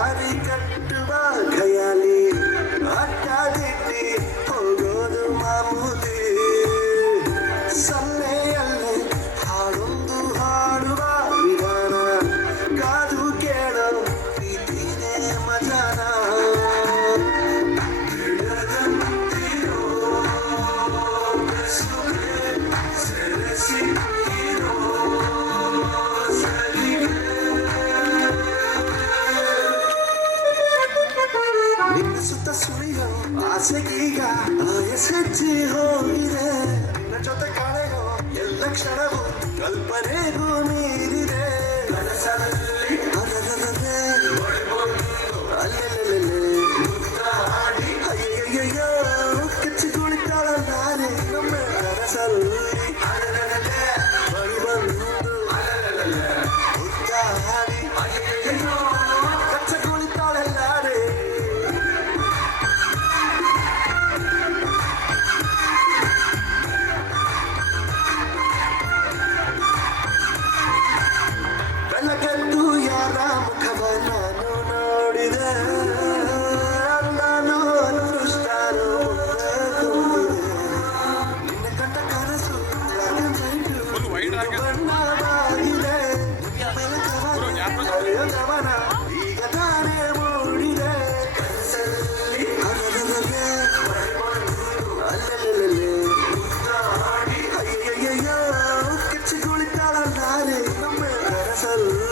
ದಾರಿ ಕಟ್ಟುವ ಖಯಾಲಿ ಅಡ್ಡಾದಿಟ್ಟಿ ಹೋಗೋದು ಮಾಮೂಲಿ ಸನ್ನೆಯಲ್ಲೇ ಹಾಡೊಂದು ಹಾಡುವ ವಿಧಾನ ಕಾದು ಕೇಳೋ ಪ್ರೀತಿನೇ ಮಜಾನ ಸುತ್ತ ಸುಳಿಯೋ ಆಸೆಗೀಗ ಆಯಸೆಚ್ಚಿ ಹೋಗಿದೆ ನಿನ್ನ ಜೊತೆ ಕಾಣೆಯೋ ಎಲ್ಲ ಕ್ಷಣವೂ ಕಲ್ಪನೆಗೂ ಮೀರಿದೆ ಅಯ್ಯಯ್ಯಯ್ಯೋ ಕಚ್ಚಿ ಕುಳಿತಾಳ ನಾನೇ ನಮ್ಮ ಕನಸಲ್ಲಿ ಬಳಿ ಬಂದು ಉದ್ದಾಡಿ ಕಚ್ಚ ಕುಳಿತಾಳಲ್ಲಾರೆ ಬೆಳಕದ್ದು ಯಾರ ಮುಖವ ನಾನು ನೋಡಿದೆ ನಾನು ಅದೃಷ್ಟಾರು ನಿನ್ನ ಕಂಡ ಕನಸು ಬಣ್ಣವಾಗಿದೆ ಗಮನ ಈಗ ತಾನೇ ಮೂಡಿದೆ ಕನಸಲ್ಲಿ ಅಲ್ಲಲ್ಲೇ ಅಯ್ಯಯ್ಯಯ್ಯೋ ಕಚ್ಚಿ ಕುಳಿತಾಳ ನಾನೇ ನಮ್ಮ ಕನಸಲ್ಲಿ